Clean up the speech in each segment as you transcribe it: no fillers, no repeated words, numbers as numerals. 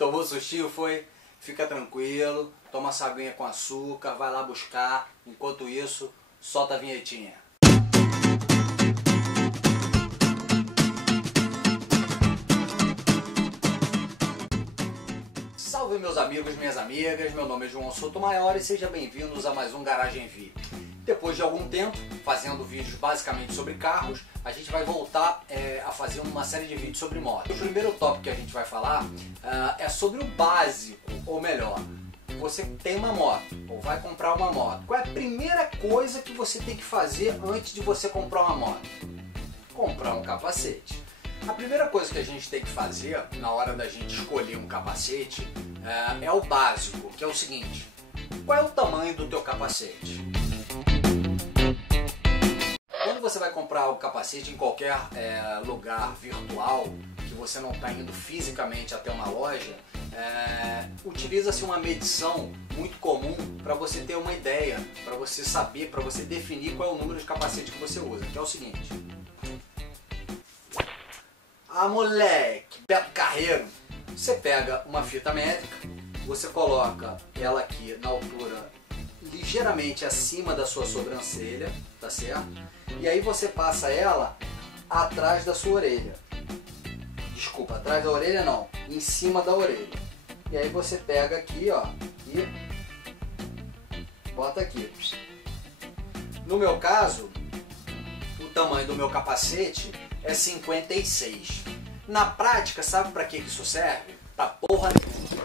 Tomou sustinho, foi? Fica tranquilo, toma essa aguinha com açúcar, vai lá buscar. Enquanto isso, solta a vinhetinha. Salve meus amigos, minhas amigas, meu nome é João Sotomayor e sejam bem-vindos a mais um Garagem VIP. Depois de algum tempo, fazendo vídeos basicamente sobre carros, a gente vai voltar a fazer uma série de vídeos sobre motos. O primeiro tópico que a gente vai falar é sobre o básico, ou melhor, você tem uma moto, ou vai comprar uma moto. Qual é a primeira coisa que você tem que fazer antes de você comprar uma moto? Comprar um capacete. A primeira coisa que a gente tem que fazer na hora da gente escolher um capacete é o básico, que é o seguinte: qual é o tamanho do teu capacete? Quando você vai comprar o capacete em qualquer lugar virtual, que você não está indo fisicamente até uma loja, utiliza-se uma medição muito comum para você ter uma ideia, para você saber, para você definir qual é o número de capacete que você usa, que é o seguinte. Ah, moleque, Beto Carreiro, você pega uma fita métrica, você coloca ela aqui na altura ligeiramente acima da sua sobrancelha, tá certo? E aí você passa ela atrás da sua orelha. Desculpa, atrás da orelha não, em cima da orelha. E aí você pega aqui, ó, e bota aqui. No meu caso, o tamanho do meu capacete é 56. Na prática, sabe para que isso serve? Pra porra nenhuma.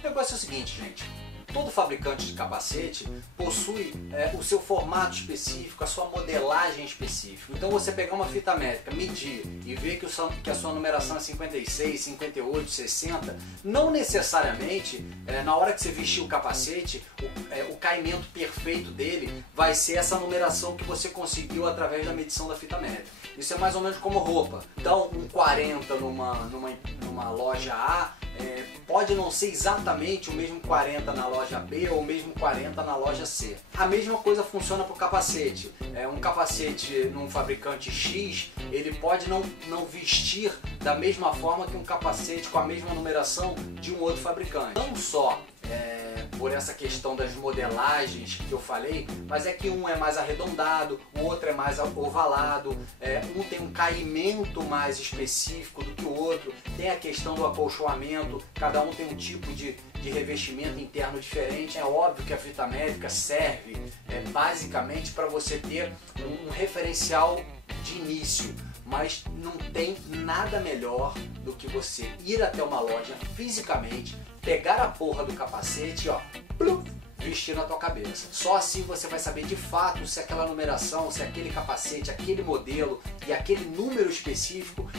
O negócio é o seguinte, gente. Todo fabricante de capacete possui o seu formato específico, a sua modelagem específica. Então você pegar uma fita métrica, medir e ver que a sua numeração é 56, 58, 60, não necessariamente na hora que você vestir o capacete, o caimento perfeito dele vai ser essa numeração que você conseguiu através da medição da fita métrica. Isso é mais ou menos como roupa. Então um 40 numa loja A pode não ser exatamente o mesmo 40 na loja B ou o mesmo 40 na loja C. A mesma coisa funciona para o capacete. Um capacete num fabricante X, ele pode não vestir da mesma forma que um capacete com a mesma numeração de um outro fabricante. Não só por essa questão das modelagens que eu falei, mas é que um é mais arredondado, o outro é mais ovalado, um tem um caimento mais específico do que o outro, tem a questão do acolchoamento, cada um tem um tipo de revestimento interno diferente. É óbvio que a fita métrica serve basicamente para você ter um referencial de início, mas não tem nada melhor do que você ir até uma loja fisicamente, pegar a porra do capacete e ó, plum, vestir na tua cabeça. Só assim você vai saber de fato se aquela numeração, se aquele capacete, aquele modelo e aquele número específico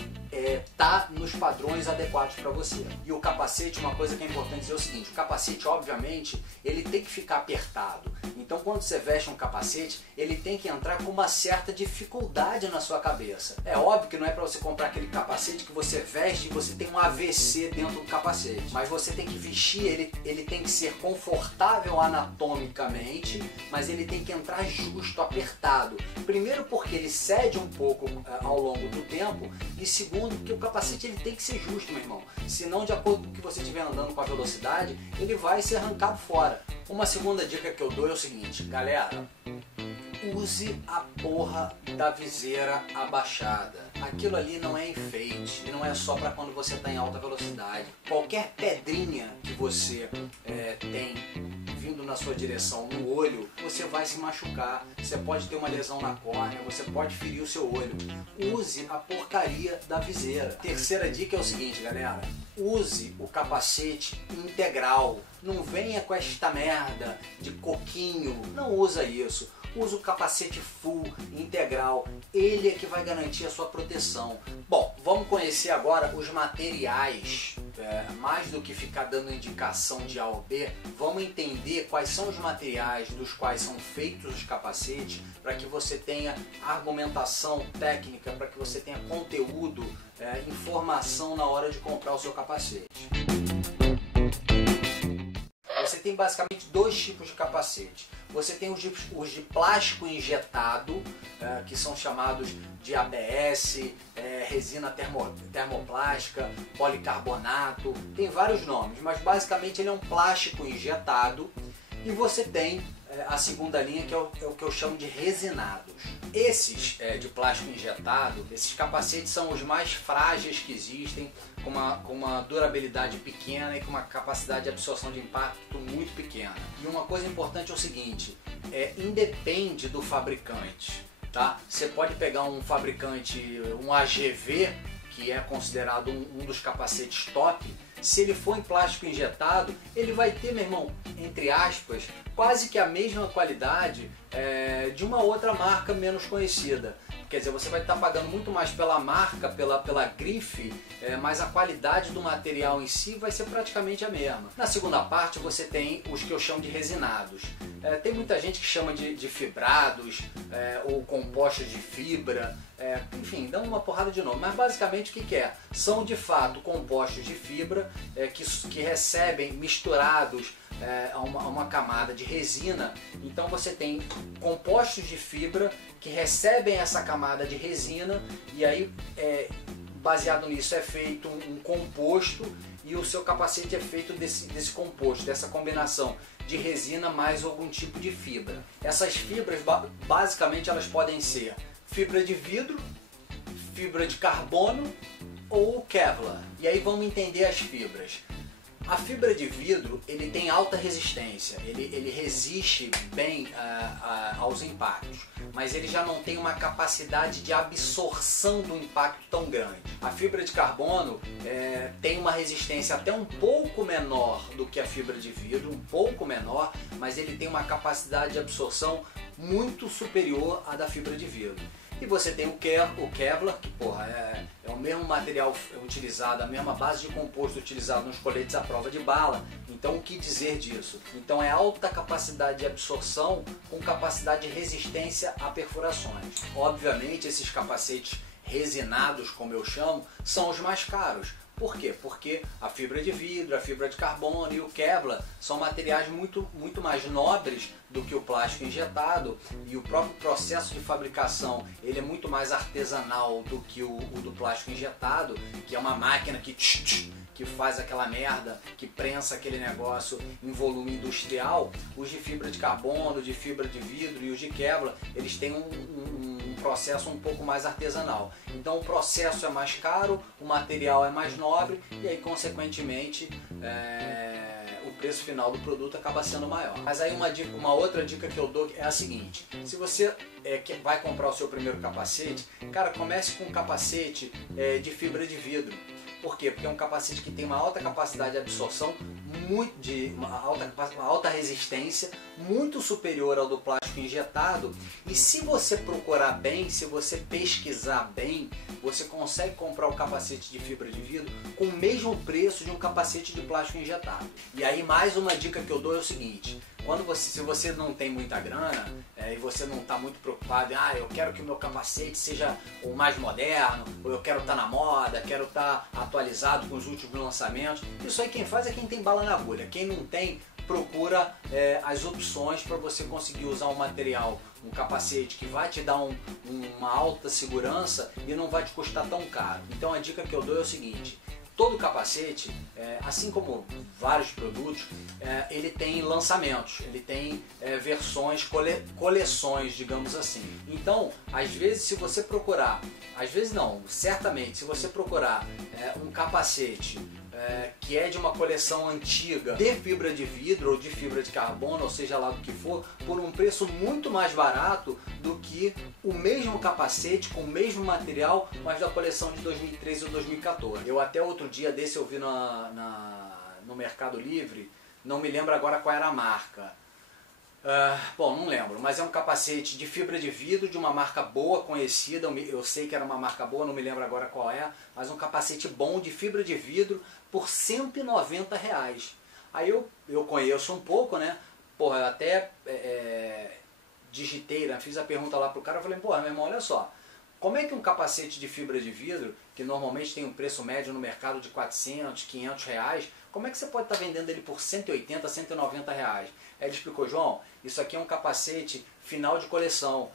tá nos padrões adequados para você. E o capacete, uma coisa que é importante dizer é o seguinte: o capacete, obviamente, ele tem que ficar apertado. Então quando você veste um capacete, ele tem que entrar com uma certa dificuldade na sua cabeça. É óbvio que não é para você comprar aquele capacete que você veste e você tem um AVC dentro do capacete. Mas você tem que vestir, ele tem que ser confortável anatomicamente, mas ele tem que entrar justo, apertado. Primeiro porque ele cede um pouco ao longo do tempo, e segundo porque o capacete ele tem que ser justo, meu irmão. Senão, de acordo com o que você estiver andando com a velocidade, ele vai ser arrancado fora. Uma segunda dica que eu dou é o seguinte, galera: use a porra da viseira abaixada. Aquilo ali não é enfeite, e não é só para quando você está em alta velocidade. Qualquer pedrinha que você tem vindo na sua direção no olho, você vai se machucar, você pode ter uma lesão na córnea, você pode ferir o seu olho. Use a porcaria da viseira. Terceira dica é o seguinte, galera: use o capacete integral. Não venha com esta merda de coquinho, não usa isso. Usa o capacete full, integral, ele é que vai garantir a sua proteção. Bom, vamos conhecer agora os materiais. Mais do que ficar dando indicação de A ou B, vamos entender quais são os materiais dos quais são feitos os capacetes, para que você tenha argumentação técnica, para que você tenha conteúdo, informação na hora de comprar o seu capacete. Você tem basicamente dois tipos de capacete. Você tem os de plástico injetado, que são chamados de ABS, resina termoplástica, policarbonato, tem vários nomes, mas basicamente ele é um plástico injetado e você tem a segunda linha que é o que eu chamo de resinados. Esses de plástico injetado, esses capacetes são os mais frágeis que existem, com uma durabilidade pequena e com uma capacidade de absorção de impacto muito pequena. E uma coisa importante é o seguinte, independe do fabricante. Tá? Você pode pegar um fabricante, um AGV, que é considerado um dos capacetes top, se ele for em plástico injetado, ele vai ter, meu irmão, entre aspas, quase que a mesma qualidade de uma outra marca menos conhecida. Quer dizer, você vai estar pagando muito mais pela marca, pela grife, mas a qualidade do material em si vai ser praticamente a mesma. Na segunda parte você tem os que eu chamo de resinados. Tem muita gente que chama de fibrados ou compostos de fibra, enfim, dão uma porrada de nome. Mas basicamente o que é? São de fato compostos de fibra que recebem misturados a uma camada de resina. Então você tem compostos de fibra que recebem essa camada de resina e aí baseado nisso é feito um composto e o seu capacete é feito desse composto, dessa combinação de resina mais algum tipo de fibra. Essas fibras basicamente elas podem ser fibra de vidro, fibra de carbono ou Kevlar. E aí vamos entender as fibras. A fibra de vidro ele tem alta resistência, ele resiste bem aos impactos, mas ele já não tem uma capacidade de absorção do impacto tão grande. A fibra de carbono tem uma resistência até um pouco menor do que a fibra de vidro, um pouco menor, mas ele tem uma capacidade de absorção muito superior à da fibra de vidro. E você tem o Kevlar, que é o mesmo material utilizado, a mesma base de composto utilizado nos coletes à prova de bala. Então o que dizer disso? Então é alta capacidade de absorção com capacidade de resistência a perfurações. Obviamente esses capacetes resinados, como eu chamo, são os mais caros. Por quê? Porque a fibra de vidro, a fibra de carbono e o Kevlar são materiais muito mais nobres do que o plástico injetado e o próprio processo de fabricação ele é muito mais artesanal do que o do plástico injetado, que é uma máquina que faz aquela merda, que prensa aquele negócio em volume industrial. Os de fibra de carbono, de fibra de vidro e os de Kevlar, eles têm um processo um pouco mais artesanal. Então o processo é mais caro, o material é mais nobre e aí consequentemente o preço final do produto acaba sendo maior. Mas aí uma outra dica que eu dou é a seguinte: se você vai comprar o seu primeiro capacete, cara, comece com um capacete de fibra de vidro. Por quê? Porque é um capacete que tem uma alta capacidade de absorção, uma alta resistência, muito superior ao do plástico injetado. E se você procurar bem, se você pesquisar bem, você consegue comprar o capacete de fibra de vidro com o mesmo preço de um capacete de plástico injetado. E aí mais uma dica que eu dou é o seguinte: se você não tem muita grana e você não está muito preocupado em eu quero que o meu capacete seja o mais moderno, ou eu quero estar na moda, quero estar atualizado com os últimos lançamentos, isso aí quem faz é quem tem bala na agulha. Quem não tem, procura as opções para você conseguir usar um material, um capacete que vai te dar uma alta segurança e não vai te custar tão caro. Então a dica que eu dou é o seguinte: todo capacete, assim como vários produtos, ele tem lançamentos, ele tem versões, coleções, digamos assim. Então, às vezes se você procurar, às vezes não, certamente, se você procurar um capacete que é de uma coleção antiga de fibra de vidro ou de fibra de carbono, ou seja lá do que for, por um preço muito mais barato do que o mesmo capacete com o mesmo material, mas da coleção de 2013 ou 2014. Eu até outro dia desse eu vi no Mercado Livre, não me lembro agora qual era a marca. Bom, não lembro, mas é um capacete de fibra de vidro de uma marca boa, conhecida, eu sei que era uma marca boa, não me lembro agora qual é, mas um capacete bom de fibra de vidro por R$190. Aí eu conheço um pouco, né? Porra, eu até digitei, né? Fiz a pergunta lá pro cara, eu falei, porra, meu irmão, olha só, como é que um capacete de fibra de vidro, que normalmente tem um preço médio no mercado de R$400, R$500, como é que você pode estar vendendo ele por R$180, R$190? Aí ele explicou: João, isso aqui é um capacete final de coleção.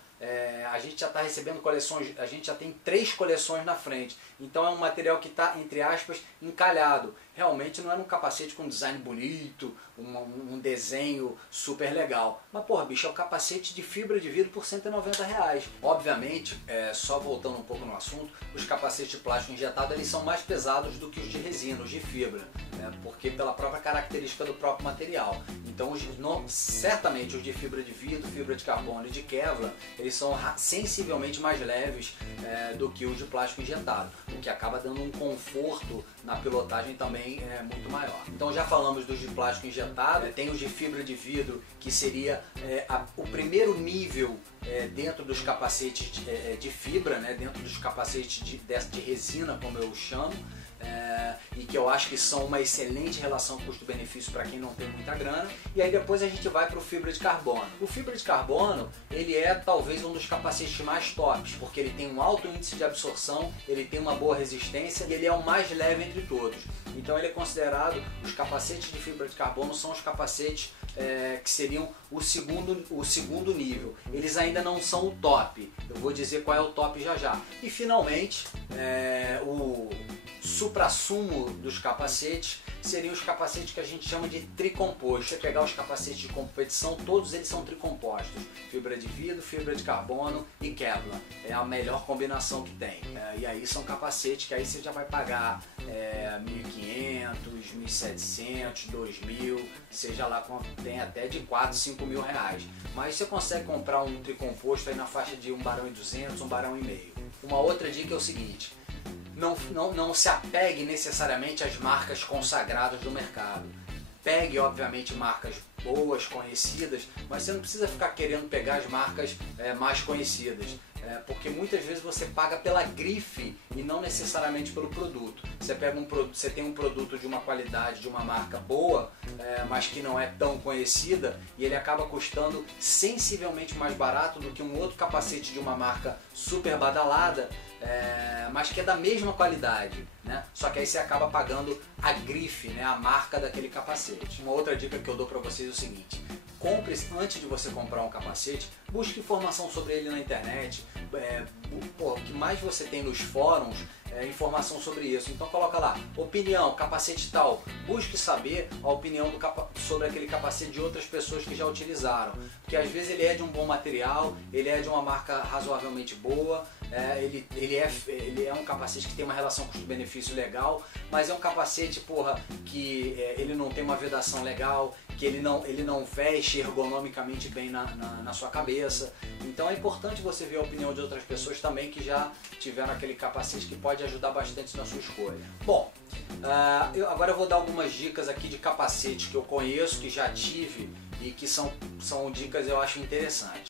a gente já está recebendo coleções, a gente já tem 3 coleções na frente. Então é um material que está, entre aspas, encalhado. Realmente não é um capacete com design bonito, um desenho super legal. Mas porra, bicho, é um capacete de fibra de vidro por R$190. Obviamente, só voltando um pouco no assunto, os capacetes de plástico injetado eles são mais pesados do que os de resina, os de fibra, né? Porque pela própria característica do próprio material. Então certamente os de fibra de vidro, fibra de carbono e de Kevlar, eles são sensivelmente mais leves do que os de plástico injetado, o que acaba dando um conforto na pilotagem também muito maior. Então já falamos dos de plástico injetado, tem os de fibra de vidro, que seria o primeiro nível dentro dos capacetes de fibra, né? Dentro dos capacetes de resina, como eu chamo, e que eu acho que são uma excelente relação custo-benefício para quem não tem muita grana. E aí depois a gente vai para o fibra de carbono. O fibra de carbono, ele é talvez um dos capacetes mais tops, porque ele tem um alto índice de absorção, ele tem uma boa resistência e ele é o mais leve entre todos. Então ele é considerado, os capacetes de fibra de carbono são os capacetes que seriam o segundo nível. Eles ainda não são o top, eu vou dizer qual é o top já já. E finalmente, o suprassumo dos capacetes seriam os capacetes que a gente chama de tricompostos. Se você pegar os capacetes de competição, todos eles são tricompostos: fibra de vidro, fibra de carbono e Kevlar. É a melhor combinação que tem. E aí são capacetes que aí você já vai pagar R$1.500, R$1.700, R$2.000, seja lá quanto, tem até de R$4.000, R$5.000. Mas você consegue comprar um tricomposto aí na faixa de R$1.200, R$1.500. Uma outra dica é o seguinte: não se apegue necessariamente às marcas consagradas do mercado. Pegue, obviamente, marcas boas, conhecidas, mas você não precisa ficar querendo pegar as marcas mais conhecidas, porque muitas vezes você paga pela grife e não necessariamente pelo produto. Você tem um produto de uma qualidade, de uma marca boa, mas que não é tão conhecida, e ele acaba custando sensivelmente mais barato do que um outro capacete de uma marca super badalada, mas que é da mesma qualidade, né? Só que aí você acaba pagando a grife, né? A marca daquele capacete. Uma outra dica que eu dou para vocês é o seguinte: compre, antes de você comprar um capacete, busque informação sobre ele na internet. O que mais você tem nos fóruns informação sobre isso. Então coloca lá, opinião, capacete tal. Busque saber a opinião sobre aquele capacete de outras pessoas que já utilizaram. Porque às vezes ele é de um bom material, ele é de uma marca razoavelmente boa, ele é um capacete que tem uma relação custo-benefício legal, mas é um capacete, que ele não tem uma vedação legal, que ele não veste ergonomicamente bem na sua cabeça. Então é importante você ver a opinião de outras pessoas também que já tiveram aquele capacete, que pode ajudar bastante na sua escolha. Bom, agora eu vou dar algumas dicas aqui de capacete que eu conheço, que já tive e que são dicas eu acho interessantes.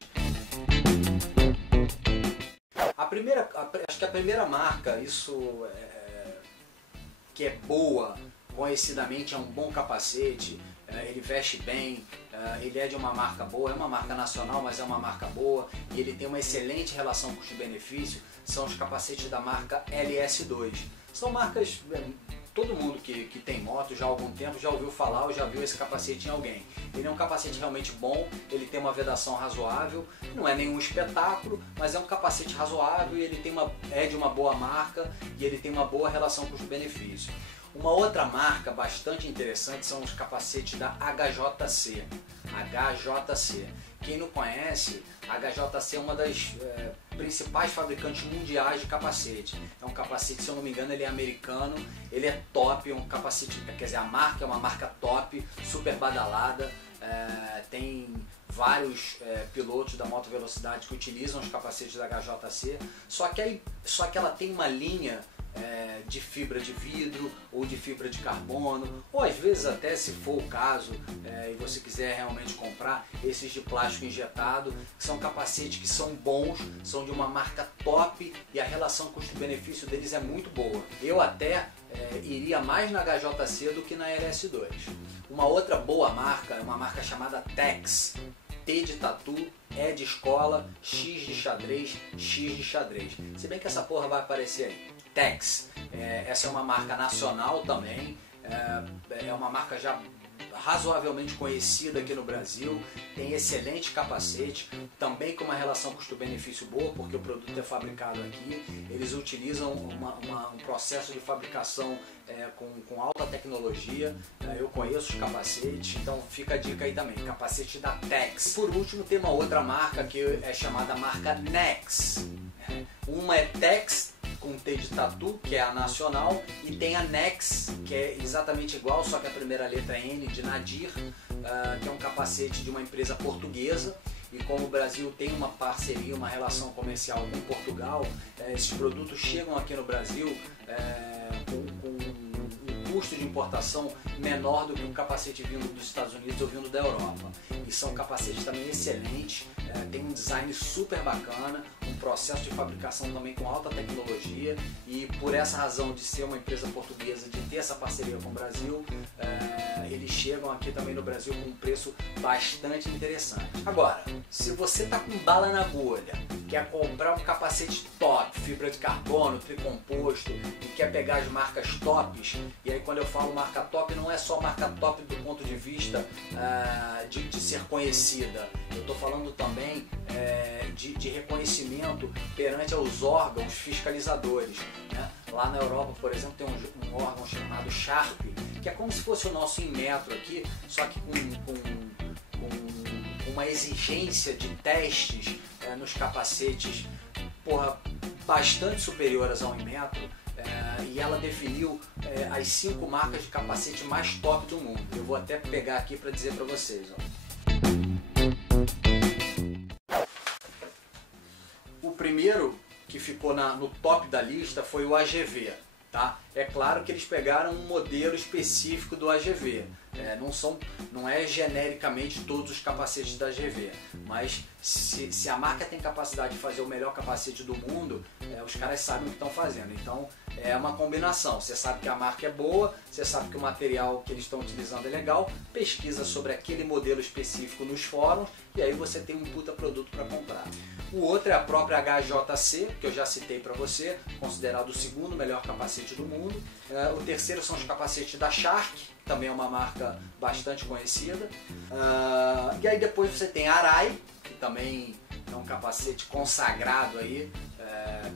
Acho que a primeira marca, que é boa, conhecidamente é um bom capacete, ele veste bem, ele é de uma marca boa, é uma marca nacional, mas é uma marca boa, e ele tem uma excelente relação custo-benefício, são os capacetes da marca LS2. São marcas, todo mundo que tem moto já há algum tempo já ouviu falar ou já viu esse capacete em alguém. Ele é um capacete realmente bom, ele tem uma vedação razoável, não é nenhum espetáculo, mas é um capacete razoável e ele é de uma boa marca e ele tem uma boa relação custo-benefício. Uma outra marca bastante interessante são os capacetes da HJC. HJC. Quem não conhece, a HJC é uma das principais fabricantes mundiais de capacete. É um capacete, se eu não me engano, ele é americano, ele é top, é um capacete, quer dizer, a marca é uma marca top, super badalada, tem vários pilotos da moto velocidade que utilizam os capacetes da HJC, só que ela tem uma linha de fibra de vidro ou de fibra de carbono, ou às vezes até, se for o caso, e você quiser realmente comprar, esses de plástico injetado, que são capacetes que são bons, são de uma marca top e a relação custo-benefício deles é muito boa. Eu até iria mais na HJC do que na LS2. Uma outra boa marca é uma marca chamada Tex. T de tatu, E de escola, X de xadrez, X de xadrez. Se bem que essa porra vai aparecer aí. Tex. Essa é uma marca nacional também. É uma marca já razoavelmente conhecida aqui no Brasil, tem excelente capacete, também com uma relação custo-benefício boa, porque o produto é fabricado aqui. Eles utilizam um processo de fabricação com alta tecnologia. Eu conheço os capacetes, então fica a dica aí também, capacete da Tex. Por último, tem uma outra marca que é chamada marca Nex. Uma é Tex, com T de tatu, que é a nacional, e tem a Nex, que é exatamente igual, só que a primeira letra é N de Nadir, que é um capacete de uma empresa portuguesa. E como o Brasil tem uma parceria, uma relação comercial com Portugal, esses produtos chegam aqui no Brasil com um custo de importação menor do que um capacete vindo dos Estados Unidos ou vindo da Europa. E são capacetes também excelentes, tem um design super bacana, um processo de fabricação também com alta tecnologia, e por essa razão de ser uma empresa portuguesa, de ter essa parceria com o Brasil, eles chegam aqui também no Brasil com um preço bastante interessante. Agora, se você está com bala na agulha, quer comprar um capacete top, fibra de carbono, tricomposto, e quer pegar as marcas tops, e aí quando eu falo marca top, não é só marca top do ponto de vista de ser conhecida, eu estou falando também de reconhecimento perante aos órgãos fiscalizadores, né? Lá na Europa, por exemplo, tem um órgão chamado Sharp, que é como se fosse o nosso Inmetro aqui, só que com uma exigência de testes nos capacetes, bastante superiores ao Inmetro, e ela definiu as 5 marcas de capacete mais top do mundo. Eu vou até pegar aqui para dizer para vocês, ó. O primeiro que ficou no top da lista foi o AGV, tá? É claro que eles pegaram um modelo específico do AGV, não é genericamente todos os capacetes da AGV, mas se a marca tem capacidade de fazer o melhor capacete do mundo, os caras sabem o que estão fazendo. Então é uma combinação, você sabe que a marca é boa, você sabe que o material que eles estão utilizando é legal, pesquisa sobre aquele modelo específico nos fóruns, e aí você tem um puta produto para comprar. O outro é a própria HJC, que eu já citei para você, considerado o segundo melhor capacete do mundo. O terceiro são os capacetes da Shark, que também é uma marca bastante conhecida. E aí depois você tem a Arai, que também é um capacete consagrado aí.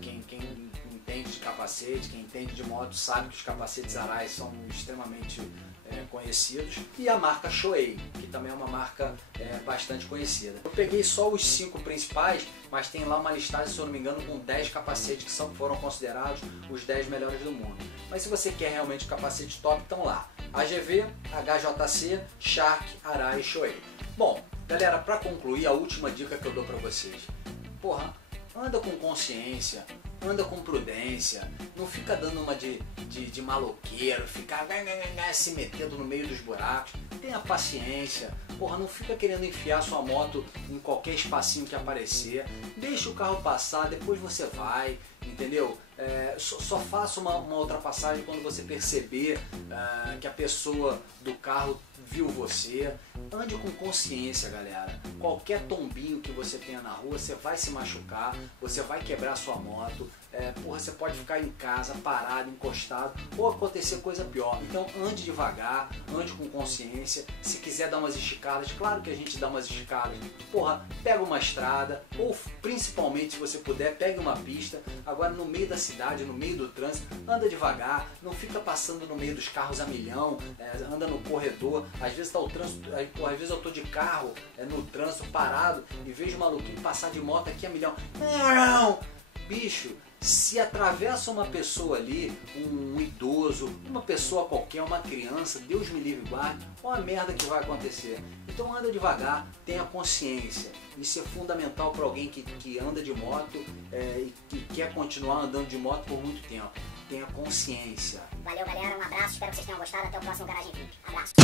Quem entende de capacete, quem entende de moto, sabe que os capacetes Arai são extremamente conhecidos. E a marca Shoei, que também é uma marca bastante conhecida. Eu peguei só os 5 principais, mas tem lá uma listagem, se eu não me engano, com 10 capacetes que foram considerados os 10 melhores do mundo. Mas se você quer realmente capacete top, estão lá: AGV, HJC, Shark, Arai e Shoei. Bom, galera, para concluir, a última dica que eu dou para vocês: anda com consciência, anda com prudência, não fica dando uma de maloqueiro, ficar se metendo no meio dos buracos. Tenha paciência, não fica querendo enfiar sua moto em qualquer espacinho que aparecer. Deixa o carro passar, depois você vai, entendeu? Só faça uma ultrapassagem quando você perceber que a pessoa do carro viu você. Ande com consciência, galera. Qualquer tombinho que você tenha na rua, você vai se machucar, você vai quebrar sua moto, você pode ficar em casa, parado, encostado, ou acontecer coisa pior. Então ande devagar, ande com consciência. Se quiser dar umas esticadas, claro que a gente dá umas esticadas. Pega uma estrada, ou principalmente, se você puder, pegue uma pista. Agora, no meio da cidade, no meio do trânsito, anda devagar, não fica passando no meio dos carros a milhão, anda no corredor. Às vezes tá o trânsito, às vezes eu tô de carro no trânsito parado e vejo um maluquinho passar de moto aqui a milhão. Não! Bicho, se atravessa uma pessoa ali, um idoso, uma pessoa qualquer, uma criança, Deus me livre e guarde, olha a merda que vai acontecer. Então anda devagar, tenha consciência. Isso é fundamental para alguém que anda de moto e que quer continuar andando de moto por muito tempo. Tenha consciência. Valeu, galera, um abraço, espero que vocês tenham gostado. Até o próximo Garagem 20. Abraço.